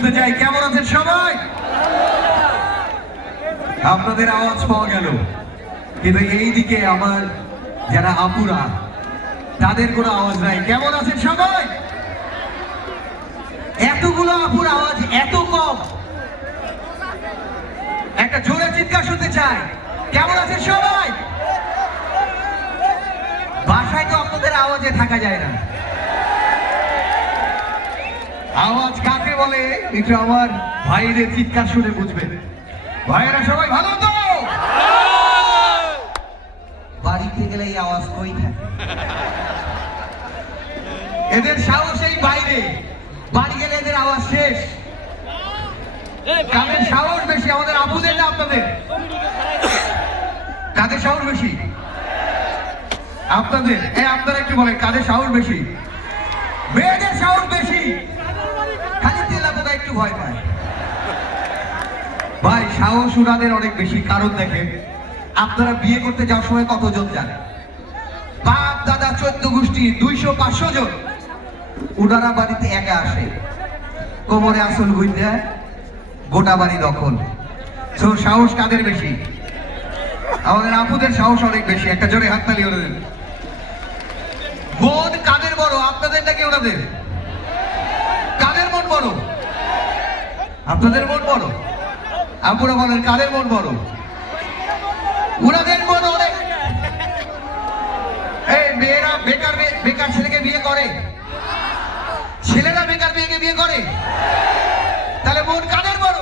শুনতে চাই কেমন আছেন সবাই? আপনাদের আওয়াজ পাওয়া গেল, কিন্তু এই দিকে আমার যারা আপুরা তাদের কোনো আওয়াজ নাই। কেমন আছেন সবাই? এতগুলো আপুর আওয়াজ এত কম, একটা জোরে চিৎকার শুনতে চাই। কেমন আছেন সবাই? বাসায় তো আপনাদের আওয়াজে থাকা যায় না। আওয়াজ কাকে বলে একটু আমার ভাইদের চিৎকার শুনে বুঝবেন। ভাইয়েরা সবাই ভালো তো? বাড়িতে গেলে এই আওয়াজ কই থাকে? এদের সাহস এই বাইরে, বাড়ি গেলে এদের আওয়াজ শেষ। কাদের সাহস বেশি, আমাদের আপুদের না আপনাদের? কাদের সাহস বেশি? আপনাদের। আপনারা একটু বলেন কাদের সাহস বেশি? মেয়েদের সাহস বেশি, খালি তেলাপোকা একটু ভয় পায়। ভাই সাহস উনাদের অনেক বেশি, কারণ দেখেন আপনারা বিয়ে করতে যাওয়ার সময় কতজন যান? বাপ দাদা 14 গোষ্ঠী 200-500 জন। উনারা বাড়িতে একা আসে, কোমরে আসল গুইন্দা গোটা বাড়ি দখল। তো সাহস কাদের বেশি? আমাদের আপুদের সাহস অনেক বেশি। একটা জোরে হাততালি করে দেন। মন কাদের বড়, আপনাদের নাকি ওনাদের? কাদের মন বড়? আপনাদের মন বড়? আপুরা বলেন কাদের মন বড়? ওনাদের মন অনেক। এই মেয়েরা বেকার ছেলেকে বিয়ে করে, ছেলেরা বেকার মেয়েকে বিয়ে করে, তাহলে মন কাদের বড়?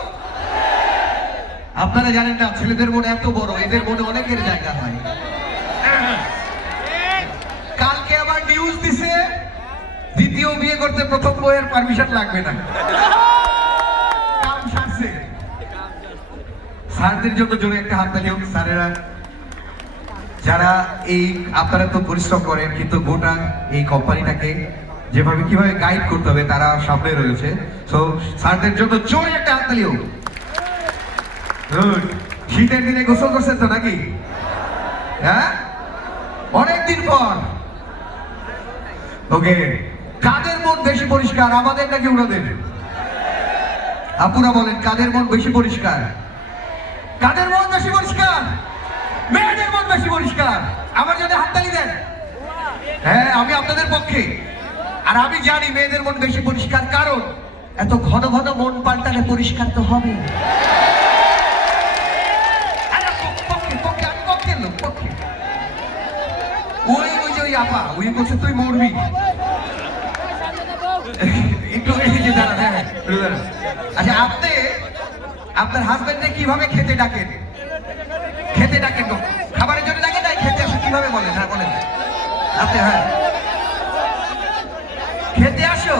আপনারা জানেন না ছেলেদের মন এত বড়, এদের মনে অনেকের জায়গা হয়। কালকে আবার নিউজ দিছে দ্বিতীয় বিয়ে করতে প্রথম বইয়ের পারমিশন লাগবে না। কাম সারছে। স্যারদের জন্য জোরে একটা হাততালি হোক। স্যারেরা যারা এই আপনারা তো পরিশ্রম করেন, কিন্তু গোটা এই কোম্পানিটাকে যেভাবে কিভাবে গাইড করতে হবে তারা সামনে রয়েছে। সো স্যারদের জন্য জোরে একটা হাততালি হোক। গুড। শীতের দিনে গোসল করছেন তো নাকি? হ্যাঁ, অনেকদিন পর। ওকে, কাদের মন বেশি পরিষ্কার, আমাদের নাকি ওনাদের? আপুরা বলেন কাদের মন বেশি পরিষ্কার? কাদের মন বেশি পরিষ্কার? মেয়েদের মন বেশি পরিষ্কার। আমার জন্য হাততালি দেন। হ্যাঁ, আমি আপনাদের পক্ষে। আর আমি জানি মেয়েদের মন বেশি পরিষ্কার, কারণ এত ঘন ঘন মন পাল্টালে পরিষ্কার তো হবে। ওই আপা ওই বলছে তুই মরবি। একটু দাঁড়ান। আচ্ছা, আপনি আপনার হাজবেন্ডে কিভাবে খেতে ডাকেন? খেতে ডাকেন তো, খাবারের জন্য ডাকেন না, খেতে আসো কিভাবে বলেন? হ্যাঁ বলেন আপনি। হ্যাঁ, খেতে আসো,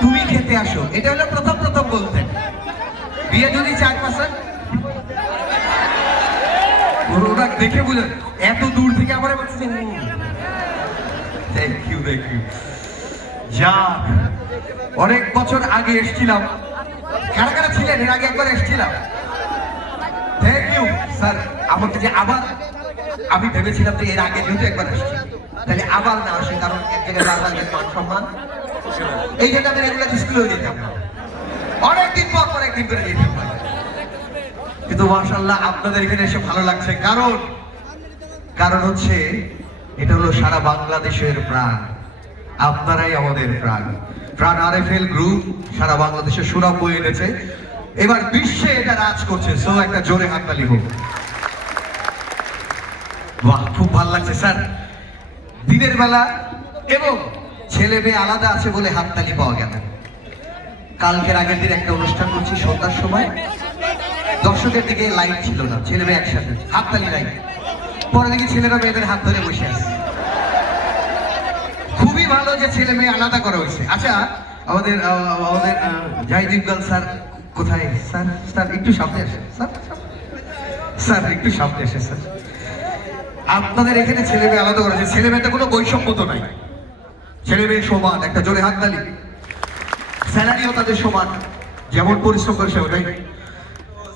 তুমি খেতে আসো, এটা হলো প্রথম বলতেন। বিয়ে যদি 4-5 ওরা দেখে বুঝেন, এত দূর থেকে আমার বলছে থ্যাংক ইউ। যাক, অনেক বছর আগে এসেছিলাম। কারা কারা ছিলেন এর আগে? একবার এসেছিলাম। Thank you sir. আমাকে যে আবার, আমি ভেবেছিলাম যে এর আগে যেহেতু একবার এসেছি তাহলে আবার না আসে, কারণ এক জায়গায় বারবার মান সম্মান, এই জন্য আমি রেগুলার স্কুলেও যেতাম না। অনেকদিন পর একদিন করে যেতাম। কিন্তু মাশাআল্লাহ আপনাদের এখানে এসে ভালো লাগছে, কারণ হচ্ছে এটা হলো সারা বাংলাদেশের প্রাণ। আপনারাই আমাদের প্রাণ। আরএফএল গ্রুপ সারা বাংলাদেশে সুনাম বয়ে এনেছে, এবার বিশ্বে এটা রাজ করছে। সো একটা জোরে হাততালি হোক। বাহ, খুব ভালো লাগছে স্যার। দিনের বেলা এবং ছেলে মেয়ে আলাদা আছে বলে হাততালি পাওয়া গেল। কালকের আগের দিন একটা অনুষ্ঠান করছি সন্ধ্যার সময়, দর্শকের দিকে লাইট ছিল না, ছেলে মেয়ে একসাথে হাততালি লাইট। পরে দেখি ছেলেরা মেয়েদের হাত ধরে বসে আছে। খুবই ভালো যে ছেলে মেয়ে আলাদা করা হয়েছে। আচ্ছা, আমাদের জাহিদ ইকবাল স্যার কোথায়? স্যার একটু সামনে আসেন। স্যার একটু সামনে আসে। স্যার, আপনাদের এখানে ছেলে মেয়ে আলাদা করা হয়েছে। ছেলে মেয়েতে কোনো বৈষম্য তো নাই, ছেলে মেয়ে সমান। একটা জোরে হাততালি। স্যালারিও তাদের সমান, যেমন পরিশ্রম করে ওটাই।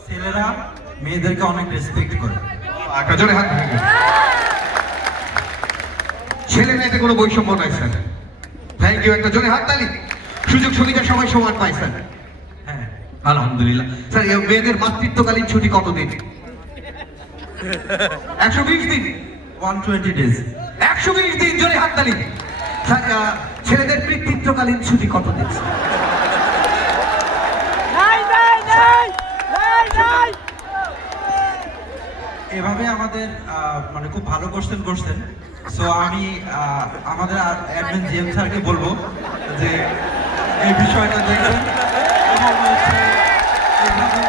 ছেলেরা মেয়েদেরকে অনেক রেসপেক্ট করে। একটা জোরে হাত। ছেলে মেয়েতে কোনো বৈষম্য নাই স্যার। থ্যাংক ইউ, একটা জোরে হাততালি। সুযোগ সুবিধা সবাই সমান পায় স্যার? হ্যাঁ আলহামদুলিল্লাহ। স্যার এই মেয়েদের মাতৃত্বকালীন ছুটি কতদিন? 120 দিন। 120 days। 120 দিন, জোরে হাততালি। স্যার ছেলেদের পিতৃত্বকালীন ছুটি কতদিন? এভাবে আমাদের মানে খুব ভালো কোশ্চেন করছেন। সো আমি আমাদের অ্যাডমিন জিএম স্যারকে বলবো যে এই বিষয়টা দেখবেন এবং হচ্ছে এভাবে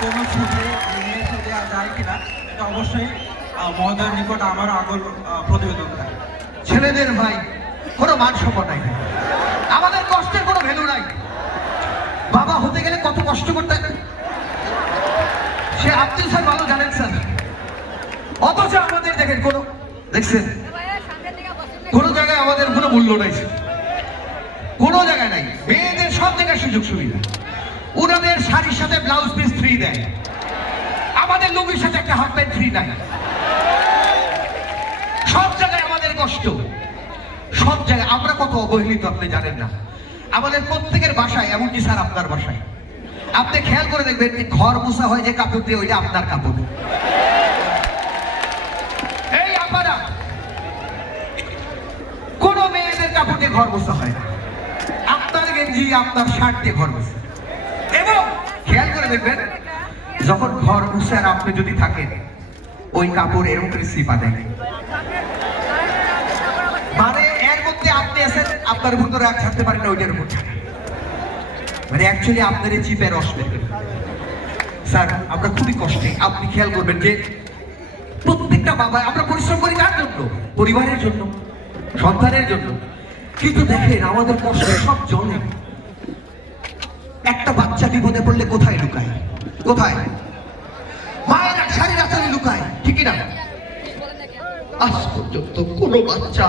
কোনো ছুটে নিয়ে এসে দেওয়া যায় কিনা এটা অবশ্যই মহোদয়ের নিকট আমার আগল প্রতিবেদন থাকে। ছেলেদের ভাই কোনো মান সম্মান নাই, আমাদের কষ্টের কোনো ভ্যালু নাই। বাবা হতে গেলে কত কষ্ট করতে হয় সে আপনি স্যার ভালো জানেন স্যার। অথচ আমাদের দেখেন কোনো, দেখছেন কোনো জায়গায় আমাদের কোনো মূল্য নাই স্যার, কোনো জায়গায় নাই। মেয়েদের সব জায়গায় সুযোগ সুবিধা, ওনাদের শাড়ির সাথে ব্লাউজ পিস ফ্রি দেয়, আমাদের লুঙ্গির সাথে একটা হাফ প্যান্ট ফ্রি নাই। সব জায়গায় আমাদের কষ্ট, সব জায়গায় আমরা কত অবহেলিত আপনি জানেন না। আমাদের প্রত্যেকের বাসায়, এমনকি স্যার আপনার বাসায় আপনি খেয়াল করে দেখবেন যে ঘর মোছা হয় যে কাপড় দিয়ে, ওইটা আপনার কাপড়। এই আপনারা কোন মেয়েদের কাপড় দিয়ে ঘর মোছা হয় না, আপনার গেঞ্জি আপনার শার্ট দিয়ে ঘর মোছা। এবং খেয়াল করে দেখবেন যখন ঘর মুছে আর আপনি যদি থাকেন ওই কাপড় এরকম করে সিপা দেয়, মানে এর মধ্যে আপনি আছেন আপনার উপর তো রাগ ছাড়তে পারেন না, ওইটার উপর ছাড়েন, মানে অ্যাকচুয়ালি আপনার এই চিপের রস বের করে। স্যার আমরা খুবই কষ্টে, আপনি খেয়াল করবেন যে প্রত্যেকটা বাবা আমরা পরিশ্রম করি কার জন্য? পরিবারের জন্য, সন্তানের জন্য। কিন্তু দেখেন আমাদের কষ্ট সব জলে। একটা বাচ্চা বিপদে পড়লে কোথায় লুকায়? কোথায়? মায়ের শাড়ির আঁচলে লুকায়, ঠিকই না? আজ পর্যন্ত কোনো বাচ্চা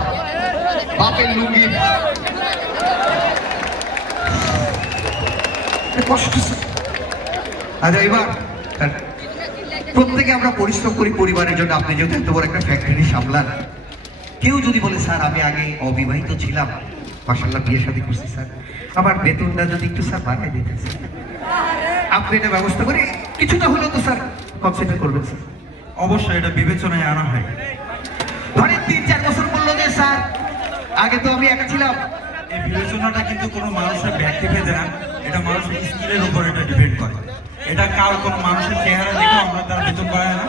বাপের লুঙ্গির কষ্ট। আচ্ছা এবার প্রত্যেকে আমরা পরিশ্রম করি পরিবারের জন্য। আপনি যেহেতু এত বড় একটা ফ্যাক্টরি সামলান, কেউ যদি বলে স্যার আমি আগে অবিবাহিত ছিলাম, মাশাআল্লাহ বিয়ে শাদী করছি স্যার, আমার বেতনটা যদি একটু স্যার বাড়াই দিতেন, আপনি এটা ব্যবস্থা করে কিছুটা হলেও তো স্যার কনসিডার করবেন স্যার। অবশ্যই এটা বিবেচনায় আনা হয়। ধরেন 3-4 বছর বললো যে স্যার আগে তো আমি একা ছিলাম। এই বিবেচনাটা কিন্তু কোনো মানুষের ব্যক্তি ভেদে না, এটা মানুষের স্কিলের উপর এটা ডিপেন্ড করে। এটা কারো কোনো মানুষের চেহারা দেখে আমরা তার বেতন বাড়ায় না,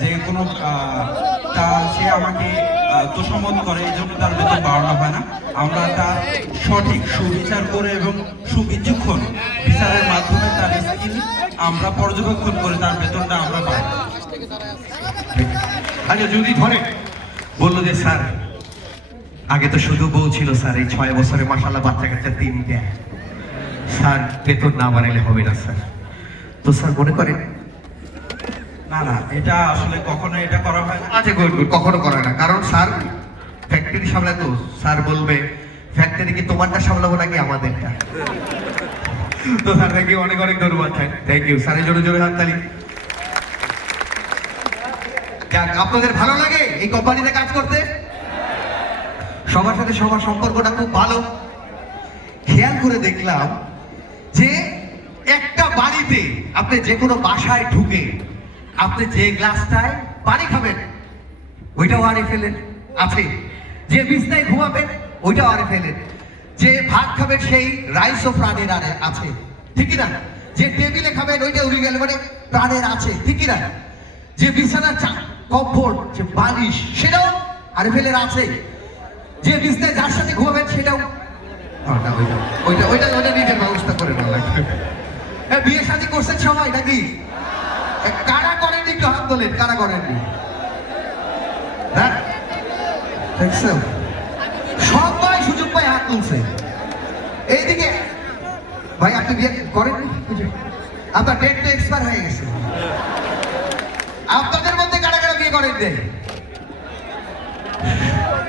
যে কোনো সে আমাকে তোষামত করে এই জন্য তার বেতন বাড়ানো হয় না। আমরা তার সঠিক সুবিচার করে এবং সুবিচক্ষণ বিচারের মাধ্যমে তার স্কিল আমরা পর্যবেক্ষণ করে তার বেতনটা আমরা পাই। আচ্ছা যদি ধরে বললো যে স্যার আগে তো শুধু বউ ছিল স্যার, এই 6 বছরে মাশাআল্লাহ বাচ্চা কাচ্চা 3টে, স্যার বেতন না বাড়াইলে হবে না স্যার, তো স্যার মনে করেন? না না, এটা আসলে কখনো এটা করা হয় না। আচ্ছা গুড গুড, কখনো করে না, কারণ স্যার ফ্যাক্টরি সামলায় তো। স্যার বলবে ফ্যাক্টরি কি তোমারটা সামলাবো নাকি আমাদেরটা? তো স্যার থ্যাংক ইউ, অনেক অনেক ধন্যবাদ, থ্যাংক ইউ স্যারের জোরে জোরে হাততালি। যাক, আপনাদের ভালো লাগে এই কোম্পানিতে কাজ করতে? সবার সাথে সবার সম্পর্কটা খুব ভালো। খেয়াল করে দেখলাম যে একটা বাড়িতে আপনি যে কোনো বাসায় ঢুকে আপনি যে গ্লাসটায় পানি খাবেন ওইটাও আরে ফেলেন আছে, যে বিছনায় ঘুমাবেন ওইটাও আরে ফেলেন, যে ভাত খাবেন সেই রাইসও প্রাণের আরে আছে, ঠিকই না? যে টেবিলে খাবেন ওইটা উড়ে গেলে মানে প্রাণের আছে, ঠিকই না? যে বিছানার কমফোর্ট, যে বালিশ সেটাও আরে ফেলের আছে, যে বিছনায় যার সাথে ঘুমাবেন সেটাও ওইটা ওইটা ওইটা নিজের ব্যবস্থা করে না লাগবে। বিয়ে শাদী করছেন সবাই নাকি? কারা করেননি একটু হাত তোলেন, কারা করেননি? দেখছেন সবাই সুযোগ পায় হাত তুলছে। এইদিকে ভাই আপনি বিয়ে করেননি? আপনার ডেট তো এক্সপায়ার হয়ে গেছে। আপনাদের মধ্যে কারা কারা বিয়ে করেন দেয়?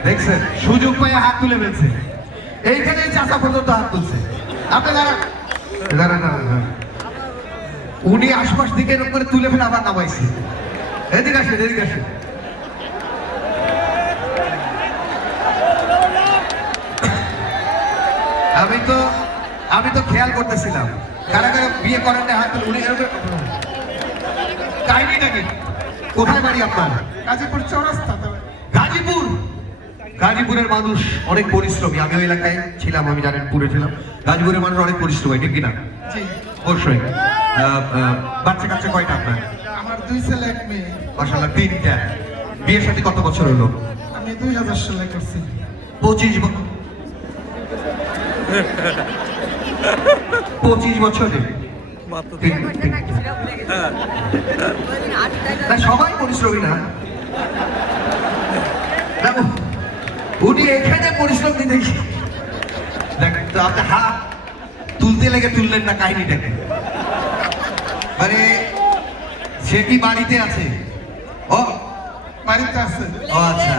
দেখছেন সুযোগ পায় হাত তুলে ফেলছে। এইখানে চাচা পর্যন্ত হাত তুলছে। আপনারা উনি আশপাশ দিকে এরকম করে তুলে ফেলে আবার নামাইছে। এদিকে আসেন, এদিকে আসেন। আমি তো খেয়াল করতেছিলাম কারা কারা বিয়ে করেন না হাত তুলে উনি কাহিনীটা কি কোথায় বাড়ি আপনার গাজীপুর চৌরাস্তা গাজীপুরের মানুষ অনেক পরিশ্রমী আমি ওই এলাকায় ছিলাম আমি জানেন পুরে ছিলাম গাজীপুরের মানুষ অনেক পরিশ্রমী ঠিক কিনা জি অবশ্যই বাচ্চা কাচ্চা কয়টা আপনার আমার 2 ছেলে 1 মেয়ে মাশাআল্লাহ 3টা বিয়ের সাথে কত বছর হলো আমি 2000 সালে করছি 25 বছরে না সবাই পরিশ্রমী না উনি এখানে পরিশ্রম দিতে দেখ তো আপনি হাত তুলতে লেগে তুললেন না কাহিনীটাকে মানে সে কি বাড়িতে আছে ও বাড়িতে আছে ও আচ্ছা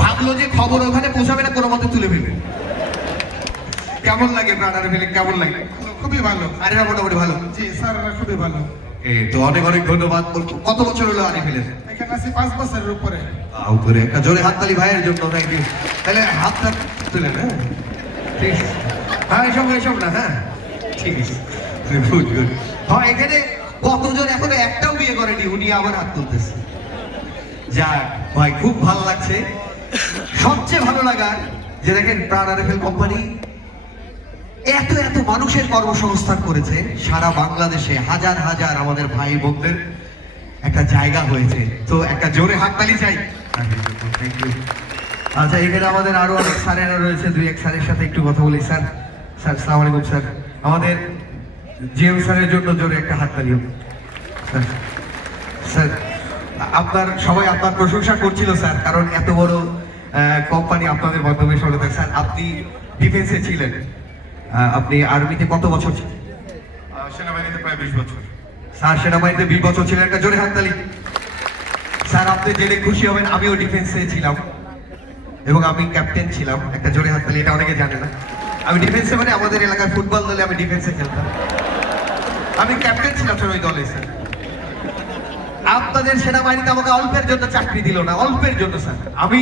ভাবলো যে খবর ওখানে পৌঁছাবে না কোনো মতে তুলে ফেলবে কেমন লাগে ব্রাদারে ফেলে কেমন লাগে খুবই ভালো আরে না মোটামুটি ভালো জি স্যাররা খুবই ভালো তো অনেক অনেক ধন্যবাদ কত বছর হলো আরে ফেলে এখানে আছি 5 বছরের উপরে উপরে একটা জোরে হাততালি ভাইয়ের জন্য থ্যাংক ইউ তাহলে হাতটা তুলে না ঠিক আছে হ্যাঁ এসব না হ্যাঁ ঠিক আছে গুড গুড হ্যাঁ এখানে কতজন এখনো একটাও বিয়ে করেনি উনি আবার হাত তুলতেছে যাক ভাই খুব ভালো লাগছে সবচেয়ে ভালো লাগার যে দেখেন প্রাণ আরএফএল কোম্পানি এত এত মানুষের কর্মসংস্থান করেছে সারা বাংলাদেশে হাজার হাজার আমাদের ভাই বোনদের একটা জায়গা হয়েছে তো একটা জোরে হাততালি চাই থ্যাংক ইউ আচ্ছা এখানে আমাদের আরো অনেক স্যারেরা রয়েছে 2-1 স্যারের সাথে একটু কথা বলি স্যার আসসালামু আলাইকুম স্যার আমাদের জিএম স্যারের জন্য জোরে একটা হাততালি হোক স্যার সবাই আপনার প্রশংসা করছিল স্যার কারণ এত বড় কোম্পানি আপনাদের মাধ্যমে চলে থাকে স্যার আপনি ডিফেন্সে ছিলেন আপনি আর্মিতে কত বছর ছিলেন সেনাবাহিনীতে প্রায় 20 বছর স্যার সেনাবাহিনীতে 20 বছর ছিলেন একটা জোরে হাততালি স্যার আপনি জেনে খুশি হবেন আমিও ডিফেন্সে ছিলাম এবং আমি ক্যাপ্টেন ছিলাম একটা জোরে হাততালি এটা অনেকে জানে না আমি ডিফেন্সে মানে আমাদের এলাকার ফুটবল দলে আমি ডিফেন্সে খেলতাম আমি ক্যাপ্টেন ছিলাম স্যার ওই দলে স্যার আপনাদের সেনাবাহিনীতে আমাকে অল্পের জন্য চাকরি দিল না অল্পের জন্য স্যার আমি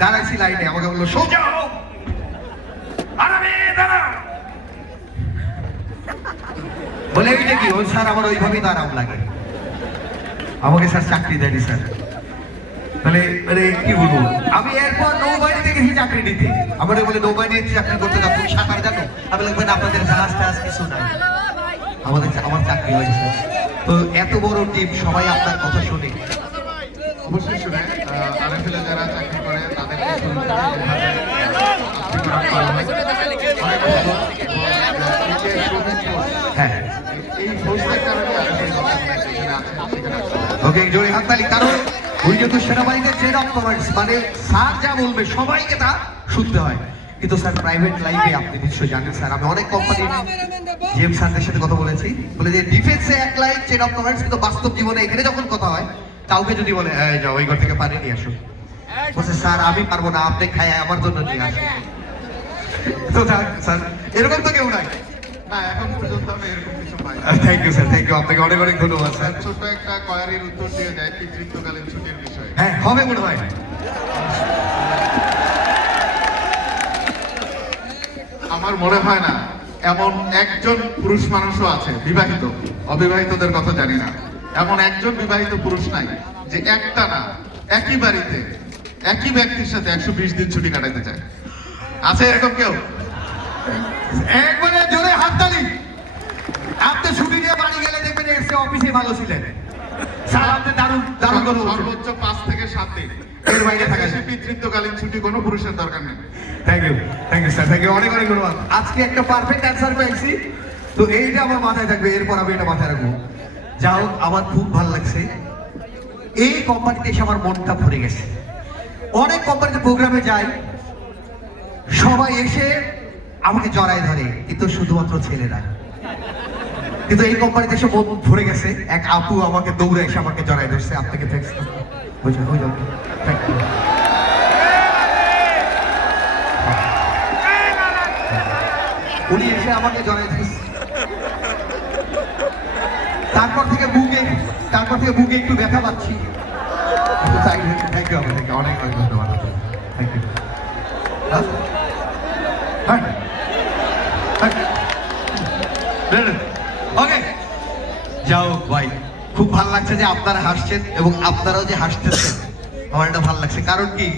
দাঁড়াইছি লাইনে আমাকে বললো সোজা হও আরামে দাঁড়াও বলে এইটা কি ওই স্যার আমার ওইভাবেই দাঁড়াম লাগে আমাকে স্যার চাকরি দেয়নি স্যার মানে কি বলবো আমি এরপর নৌবাহিনীতে গেছি চাকরি নিতে আমাদের বলে নৌবাহিনীতে চাকরি করতে না তুমি সাঁতার জানো আমি লাগবে না আপনাদের জাহাজ টাহাজ কিছু নাই আমার চাকরি হয়েছে স্যার তো এত বড় টিম সবাই আপনার কথা শুনে অবশ্যই শুনে আরএফএলে যারা চাকরি করে তাদেরকে শুরু করে হ্যাঁ এই ফোর্সের কারণে ওকে জোরে হাততালি কারণ ওই যেহেতু সেনাবাহিনীর ট্রেন অফ কমান্ডস মানে স্যার যা বলবে সবাইকে তা শুনতে হয় কিন্তু স্যার প্রাইভেট লাইফে আপনি নিশ্চয়ই জানেন স্যার আমি অনেক কোম্পানি জিএম স্যারদের সাথে কথা বলেছি বলে যে ডিফেন্সে এক লাইন চেন অফ কমান্ডস কিন্তু বাস্তব জীবনে এখানে যখন কথা হয় কাউকে যদি বলে যাও ওই ঘর থেকে পানি নিয়ে আসো বলছে স্যার আমি পারবো না আপনি খায় আমার জন্য নিয়ে আসুন তো স্যার এরকম তো কেউ নাই না এখন পর্যন্ত আমি এরকম কিছু পাই thank you sir thank you আপনাকে অনেক অনেক ধন্যবাদ স্যার ছোট একটা কোয়ারির উত্তর দিয়ে যায় পিতৃত্বকালীন ছুটির বিষয়ে হ্যাঁ হবে মনে হয় আমার মনে হয় না এমন একজন পুরুষ মানুষও আছে বিবাহিত অবিবাহিতদের কথা জানি না এমন একজন বিবাহিত পুরুষ নাই যে একটা না একই বাড়িতে একই ব্যক্তির সাথে 120 দিন ছুটি কাটাতে চায় আছে এরকম কেউ একবারে জোরে হাততালি আপনি ছুটি নিয়ে বাড়ি গেলে দেখবেন এসে অফিসে ভালো ছিলেন স্যার আপনি দারুণ দারুণ করুন সর্বোচ্চ 5 থেকে 7 দিন এর বাইরে থাকা বেশি পিতৃত্বকালীন ছুটি কোনো পুরুষের দরকার নেই thank you sir thank you অনেক অনেক ধন্যবাদ আজকে একটা পারফেক্ট অ্যান্সার পেয়েছি তো এইটা আমার মাথায় থাকবে এরপর আমি এটা মাথায় রাখবো যা হোক আমার খুব ভালো লাগছে এই কোম্পানিতে এসে আমার মনটা ভরে গেছে অনেক কোম্পানিতে প্রোগ্রামে যাই সবাই এসে আমাকে জড়ায় ধরে কিন্তু শুধুমাত্র ছেলেরা কিন্তু এই কোম্পানিতে এসে মন ভরে গেছে এক আপু আমাকে দৌড়ে এসে আমাকে জড়ায় ধরছে আপনাকে থ্যাংকস বুঝলেন থ্যাংক ইউ উনি এসে আমাকে জড়ায় ধরছে তারপর থেকে বুকে একটু ব্যথা পাচ্ছি থ্যাংক ইউ অনেক অনেক ধন্যবাদ থ্যাংক ইউ ওকে, যাও ভাই, খুব ভালো লাগছে যে আপনারা হাসছেন এবং আপনারাও যে হাসতেছেন, আমার এটা ভালো লাগছে। কারণ কি,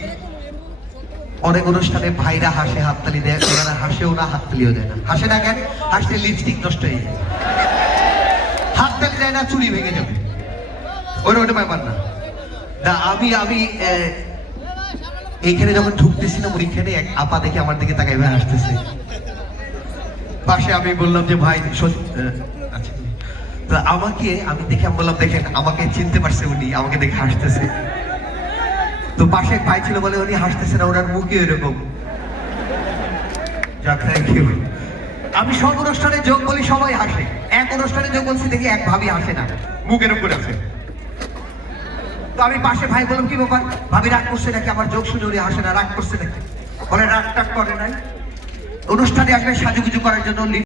অনেক অনুষ্ঠানে ভাইরা হাসে, হাততালি দেয়, ওনারা হাসেও না, হাততালিও দেয় না। হাসে না কেন? হাসলে লিপস্টিক নষ্ট হয়ে যায়। হাততালি দেয় না, চুরি ভেঙে যাবে, ওটা ব্যাপার না। আমি এইখানে যখন ঢুকতেছিলাম, ওইখানে এক আপা দেখে আমার দিকে তাকাই ভাই হাসতেছে পাশে। আমি বললাম যে ভাই আচ্ছা, তো আমি দেখে আমি বললাম দেখেন, আমাকে চিনতে পারছে উনি, আমাকে দেখে হাসতেছে। তো পাশে এক ভাই ছিল বলে উনি হাসতেছে না, ওনার মুখে এরকম। যাক, থ্যাংক ইউ। আমি সব অনুষ্ঠানে যোগ বলি, সবাই হাসে। এক অনুষ্ঠানে যোগ বলছি, দেখি এক ভাবি হাসে না, মুখ এরকম করে আছে। তো আমি পাশে ভাই বললাম কি ব্যাপার, ভাবি রাগ করছে নাকি? আমার যোগ শুনে উনি হাসে না, রাগ করছে নাকি? বলে রাগ টাগ করে নাই, অনুষ্ঠানে আসলে সাজুগুজু করার জন্য